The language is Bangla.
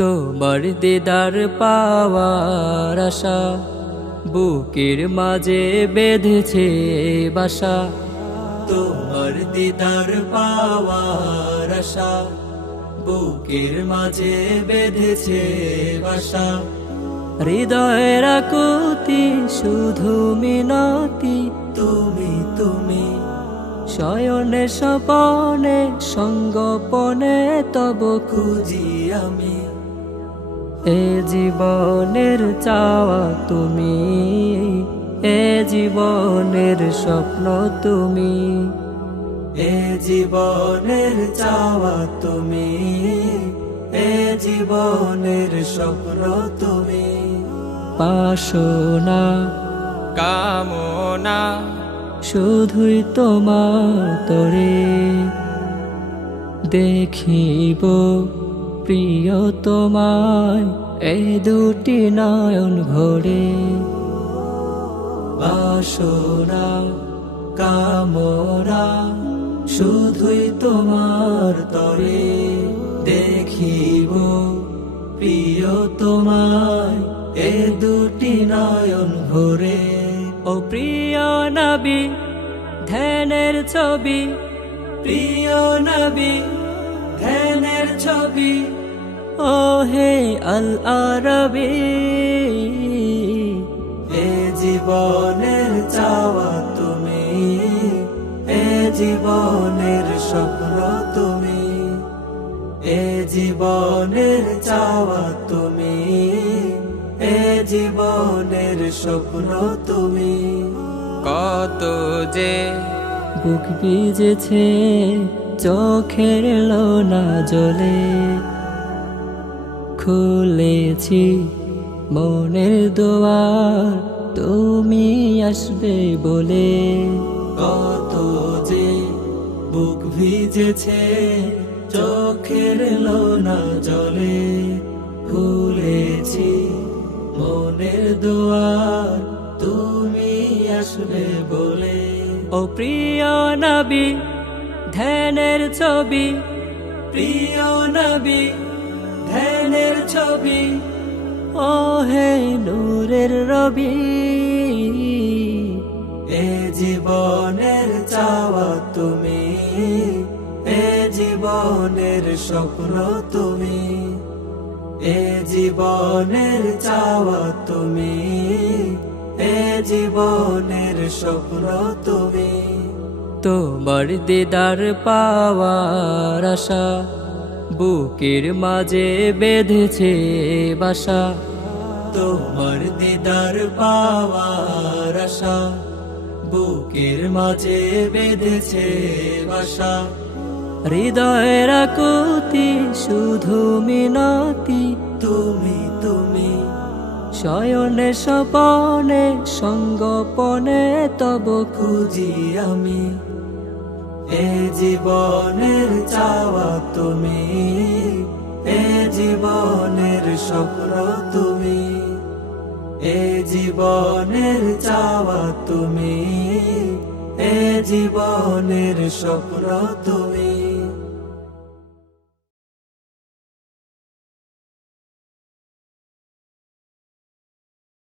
তোমার দিদার পাওয়ার আশা বুকের মাঝে বেঁধেছে বাসা। তোমার দিদার পাওয়ার আশা বুকের মাঝে বেঁধেছে বাসা। হৃদয়ের আকুতি শুধু মিনতি তুমি তুমি, শয়নে স্বপনে সঙ্গোপনে তব খুঁজি আমি। এ জীবনের চাওয়া তুমি, এ জীবনের স্বপ্ন তুমি, এ জীবনের চাওয়া তুমি, এ জীবনের স্বপ্ন তুমি। বাসনা কামনা শুধুই তোমার তরে, দেখিব প্রিয় তোমায় এই দুটি নয়ন ভরে। বাসনা কামনা শুধুই তোমার তরে, দেখিব প্রিয় তোমায় এই দুটি নয়ন ভরে। ও প্রিয় নবী ধ্যানের ছবি, প্রিয় নবী ধ্যানের ছবি, ও হে আল আরবি। এ জীবনের চাওয়া তুমি, এ জীবনের স্বপ্ন তুমি, এ জীবনের চাওয়া তুমি, এ জীবনের স্বপ্ন তুমি। কত যে বুক ভিজেছে চোখের লোনা জলে, খুলেছি মনের দুয়ার তুমি আসবে বলে। কত যে বুক ভিজেছে চোখের লোনা জলে, খুলেছি মনের দুয়ার তুমি আসবে বলে। ও প্রিয় নবী ধ্যানের ছবি, প্রিয় নবী ধ্যানের ছবি, ও হে নূরের রবি। এ জীবনের চাওয়া তুমি, এ জীবনের স্বপ্ন তুমি, এ জীবনের চাওয়া তুমি, এ জীবনের স্বপ্ন তুমি। তোমার দিদার পাওয়ার আশা বুকের মাঝে বেঁধেছে বাসা। তোমার দিদার পাওয়ার আশা বুকের মাঝে বেঁধেছে বাসা। হৃদয়ের আকুতি শুধু মিনতি তুমি তুমি, শয়নে স্বপনে সঙ্গোপনে তব খুঁজি আমি। এ জীবনের চাওয়া তুমি, এ জীবনের স্বপ্ন তুমি, এ জীবনের চাওয়া তুমি, এ জীবনের স্বপ্ন তুমি।